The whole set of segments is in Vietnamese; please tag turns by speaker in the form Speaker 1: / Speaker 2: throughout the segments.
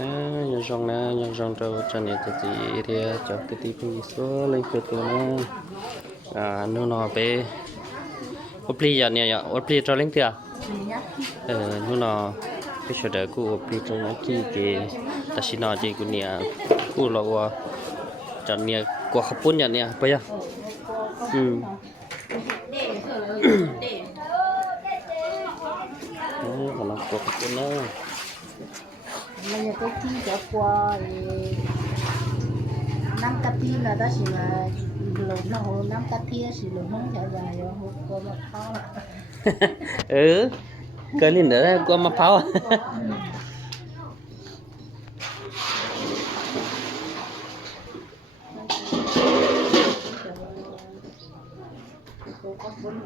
Speaker 1: นะยังจองนะยังจองเราจะเนี่ยจะจีเรียจอกตีเป็นยี่สิบเลยเกิดตัวนะอ่านู่นนอเปอปลีอย่างเนี่ยอย่างอปลีจะเล่นเถอะเออนู่นนอไปช่วยเด็กกูอปลีจะนักกี่เกแต่ชินอจีกูเนี่ยกูเราว่าจะเนี่ยกว่าขับปุ่นอย่างเนี่ยไปยังอืมโอ้ขนาดกว่าขับปุ่นนะ
Speaker 2: mà nhà cái chi cho qua năm cái ti là đó chỉ là lộn nó hồ năm cái ti chỉ lộn không thể vào rồi hồ qua mà khó
Speaker 1: ừ cái này nữa qua mà pháo cô có bốn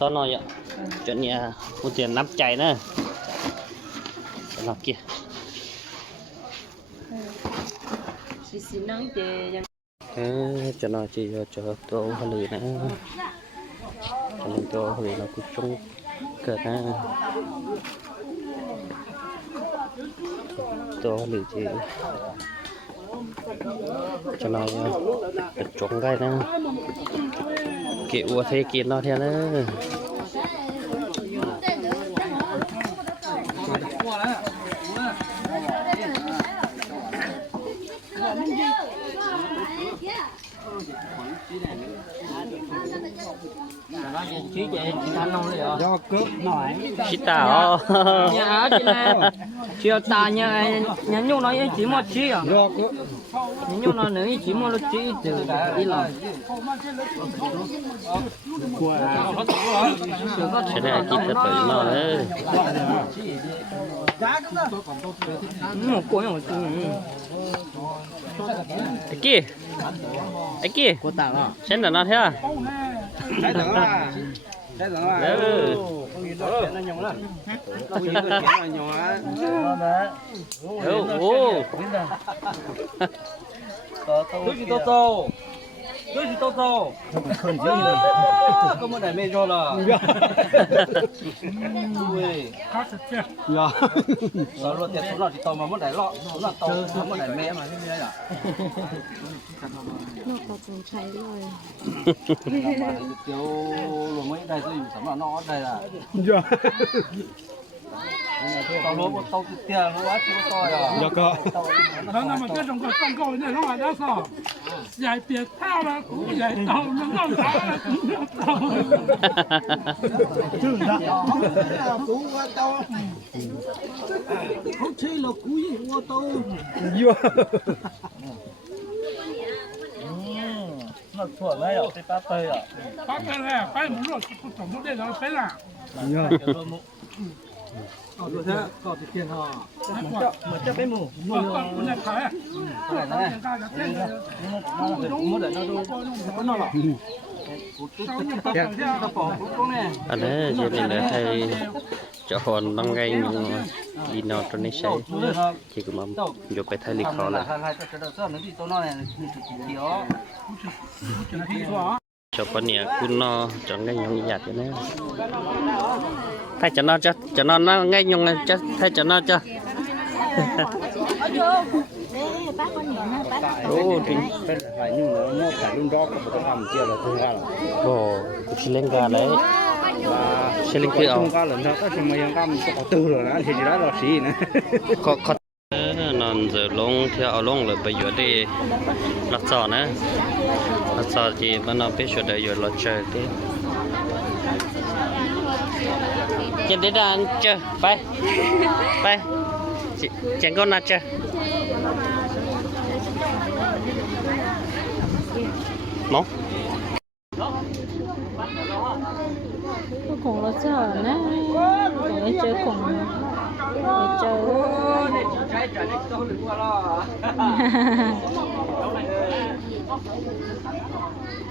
Speaker 1: xót cái cho vậy nhà một tiền nắp chạy nữa. Nó kia. Ừ, cho nó chỉ cho tôi hơi lười nữa cho nên tôi hơi nó cũng trông cờ nè tôi lười chỉ cho nó trông cái nữa kiểu thế kia nó theo nữa do cướp nói chỉ tao nhà
Speaker 3: chị này chiều ta nhà nhà nhung nói chỉ một chi à do cướp nhà nhung nói nữa chỉ một lúc chi từ đi làm
Speaker 1: của sẽ là chỉ tất cả nó đấy một cô một cô cái kia cái kia cô ta à xem là nó thế à tưởng là Ừ. nó nhung lắm. Tôi nghĩ tôi chuyện là nhung á
Speaker 4: Ồ, ồ. 这是多少？他
Speaker 5: 们看见了，根本来没着了。对，他是这。呀，老罗在手上的刀嘛，没来了，手上刀他们来没嘛，是不是呀？
Speaker 6: 那个总裁了。
Speaker 5: 就我们一代是有什么脑袋了？呀。tao lúa một tao tia lúa chúa tôi à giờ cơ
Speaker 7: nó nằm ở cái cái con câu này nó là đá sò giải biệt thao là cũng giải tàu nó không tháo là cũng giải tàu chứ đó cũng chơi là cú gì qua tàu vô
Speaker 5: nó chua lấy ở cái bát tây à
Speaker 7: bát cái này phải muốn rồi tổng thống đây nó phải
Speaker 5: อันนี้จะเป็นแ
Speaker 7: บบไทยชาวฮันจายนี้
Speaker 5: ยยนะดูมันนอน
Speaker 1: จะนหอนบางไงดีนอตนี้ใช่ที่กูมันอยู่ไปไทยลิคอเลยาวปนเนี่ยคุณนอจังไงยังอยากนะ ถ้าจะนอนจะจะนอนนั่งง่ายยงจะถ้าจะนอนจะ
Speaker 5: โอ้ถึงเป็นหลายยุ่งแล้วงอแต่รุ่นรอกก็ไม่ต้องทำเจียวเลยทุ่งกาห
Speaker 1: โอ้ชิลิงกาเลย
Speaker 5: ชิเลิงคืเอาทุ่งก้าหรอนาะก็จะมายังก้ามก็ตื่นเลยนะเห็นแล้วหลอสีนะ
Speaker 1: ก็นอนจะลงเที่ยวลงเลยไปอยู่ที่ลักษอะนะลักษอนที่มันเอาไปช่วยได้อยู่ลักษณะที่ chân đến ăn chơi bay bay chân con nào chơi móng.
Speaker 8: Cùng nó chờ nè. Để chơi cùng để chơi.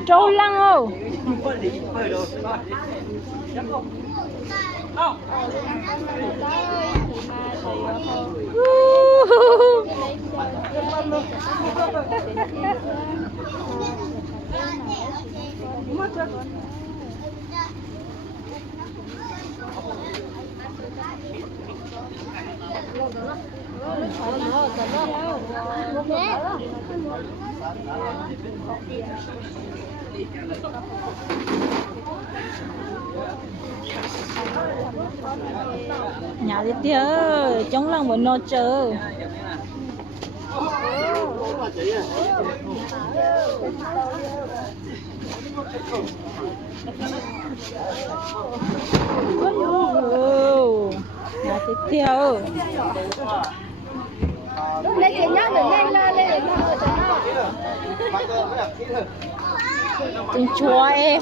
Speaker 8: Châu lăng ô không Thank you. Nhà đi tia chống lòng một nó chờ nhà tiếp theo lên chị nhá đừng nhanh lên lên tình chúa em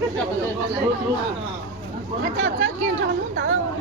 Speaker 8: hò ấy cho lúc thở với xỉa mẹ Mà cho cho kiên tròn lúc đó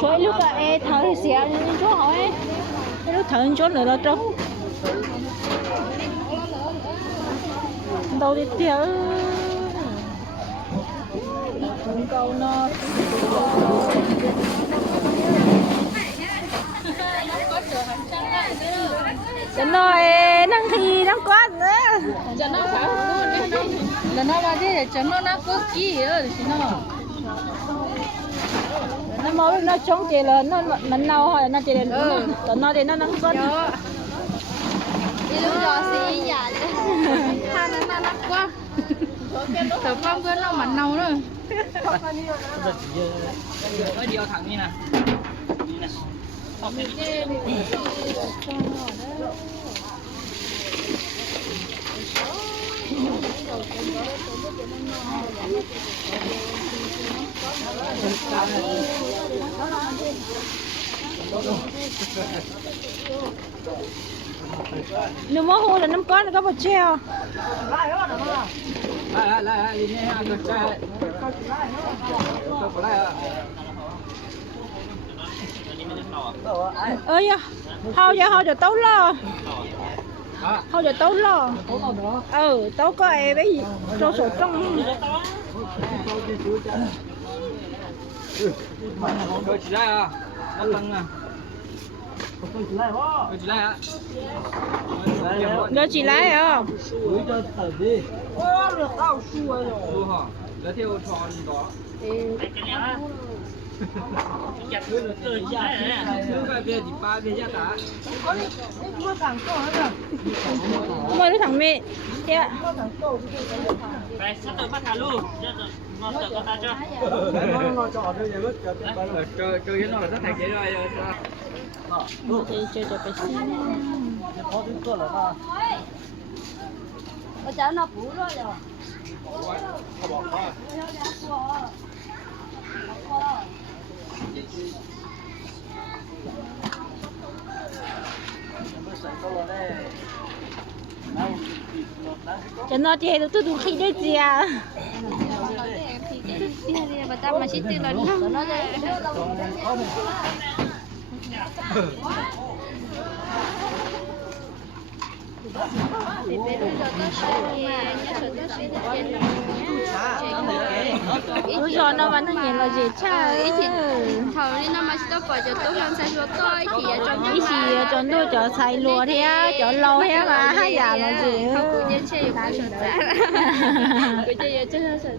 Speaker 8: chỗ lúc à em thở thì chỗ hỏi lúc thở chỗ nữa là trống đâu đi theo câu nó cho nó năng thì năng quá nữa
Speaker 9: cho nó phải luôn là nó là thế cho nó nó có kỹ ở thì nó nó mới nó chống chế là nó mình nào hỏi nó chế đến nó nó thì nó nó quá đi
Speaker 10: lúc đó xí giả
Speaker 11: tha nó nó nó quá tớ phong quên nó mà nâu nữa có điều thẳng như nè.
Speaker 8: Nếu mà hồ là năm con nó có một treo Lại lại lại lại đi nha, được chạy. Không lại à. ơi ya hao giờ hao giờ tấu lo À, hao giờ tấu lo ừ có em ấy cho sổ trong rồi chỉ lại à. Nó tăng à. Rồi chỉ lại à. nó chỉ lái à Su hả? Giới thiệu cho anh đó. Thứ cái bia thì ba bia giá cả. mà nó thằng mẹ dạ
Speaker 12: Phải sắp tới bắt thả luôn. Nó tự có ta cho. Chơi chơi cái nó là rất thành chế rồi. thì chơi cho cái xin Ở cháu nó phú rồi rồi cho nó thì tôi
Speaker 8: đủ khi đấy gì à và ta mà chỉ tiền là năm nó thì bé bây giờ ta sẽ lúc giờ nó vẫn nhìn là gì? Cha ý thì
Speaker 13: thầu đi nó mà sẽ phải cho tôi làm sao cho tôi thì ở trong
Speaker 8: ý gì cho tôi cho xài lúa thế á cho lâu thế mà hai giờ là gì?
Speaker 13: Không của nhân chơi sở xã của chơi chơi thế rồi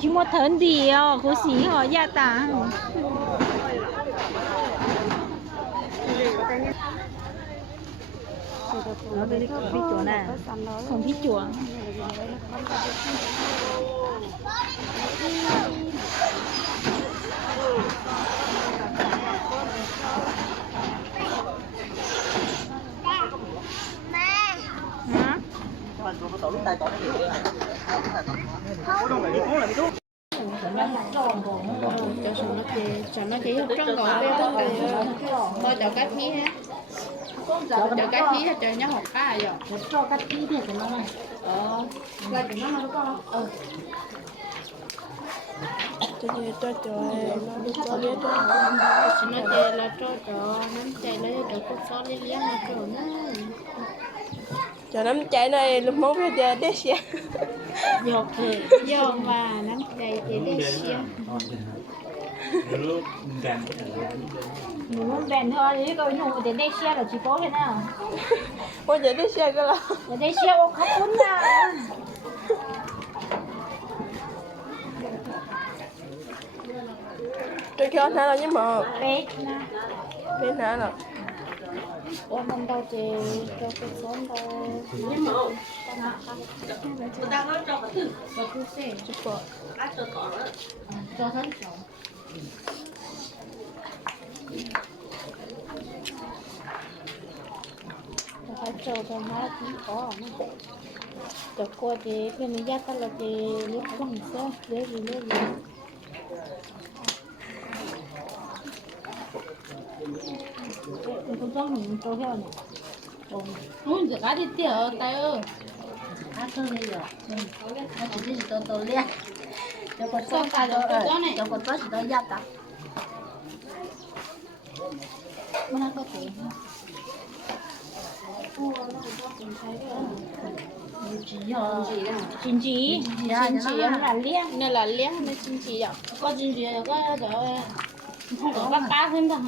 Speaker 8: chỉ một thấn đi à cố xí họ gia tà
Speaker 14: nó đây không biết chùa. Nè
Speaker 8: không biết chùa Hả? Cho chúng nó chỉ cho nó chỉ học trong gọi bé tôi thôi cho cái phí ha cho cái phí là cho nhau học cá rồi
Speaker 15: cho cái phí thì nó này ờ là cái nó nó có ờ
Speaker 8: cho chơi, cho cho nó đi cho biết cho chúng nó chỉ là cho cho nắm chạy lấy cho cô xóa đi liếng là cho nó cho nắm chạy này lúc mốt bây giờ để xe
Speaker 16: dọc thì do mà nắm chạy thì để xia
Speaker 17: muốn bèn thôi, thì coi nhung đến đây xe là chỉ có thế nào.
Speaker 8: Giờ để xe cái là.
Speaker 17: Đến đây xe ô khóc cuốn à
Speaker 8: cho kia nó là nhưng mà Bé bên nào
Speaker 17: là ô mình đâu? Thì cho cô xóa đâu nhưng mà và cứ xe chụp bờ cho hết rồi. Cho hết trâu cho nó cũng có. Cho cô thì cái này giá tao là thì lúc không sao để gì để gì mình
Speaker 8: không cho mình trâu heo này muốn giờ cá đi tiểu tay ơi
Speaker 17: ăn cơ này rồi nó chỉ đi to to liền cho con cho cá cho cho con cho chỉ to giá ta mà nó có thể Chính trị chính trị
Speaker 8: là liếc nên là liếc nên chính trị rồi có chính trị có rồi không có bắt cá hơn đâu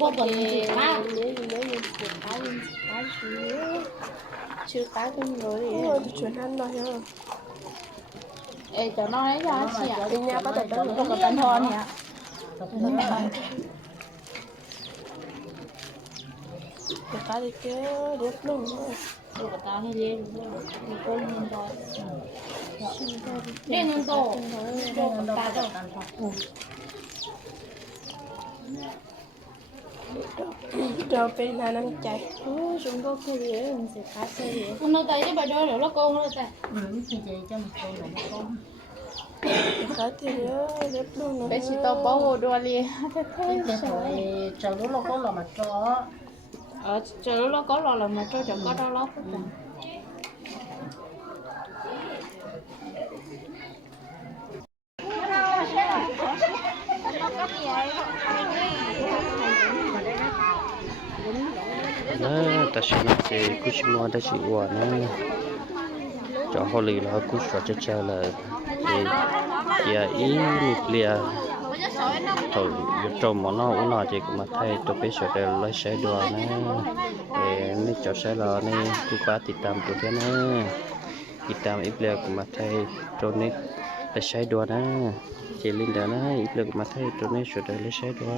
Speaker 8: có còn gì cá nếu như nếu như cá gì
Speaker 17: cá gì chưa cá con rồi thì thôi thì chuyển ăn rồi nhá
Speaker 8: ê cho nó ấy ra chị ạ
Speaker 17: đi nhà bắt đầu tới Nó có tấn thon nhỉ
Speaker 8: cái cá đi kia đẹp luôn
Speaker 17: được cả hay lên đi con lên rồi
Speaker 8: lên lên tổ cho con ta đâu
Speaker 17: cho bên nào nắm chạy chúng tôi cứ thế mình sẽ cá xe thế
Speaker 8: con nó tay chứ bà đôi rồi nó con nó tay
Speaker 17: cái cá thì đẹp luôn
Speaker 8: bé chỉ tao bỏ hồ đua liền.
Speaker 17: Chờ lúc nó có là mà cho.
Speaker 8: Ở chờ lúc nó có lò là mà cho chẳng có đâu lắm
Speaker 1: nè ta chỉ sẽ cứ chỉ mua ta chỉ uổng nè cho họ lì là cứ cho cho cha là thì giờ ý một lia thôi giờ trồng mà nó cũng nói chỉ cũng mà thay tôi biết sẽ để lấy xe đua nè để nên cho xe là nè cứ quaติดตามตัวthế nè ติดตามอีกแล้วก็มาไทยตรงนี้ได้ใช้ดัวนะเจลินเดานะอีกแล้วก็มาไทยตรงนี้ช่วยได้เลยใช้ดัว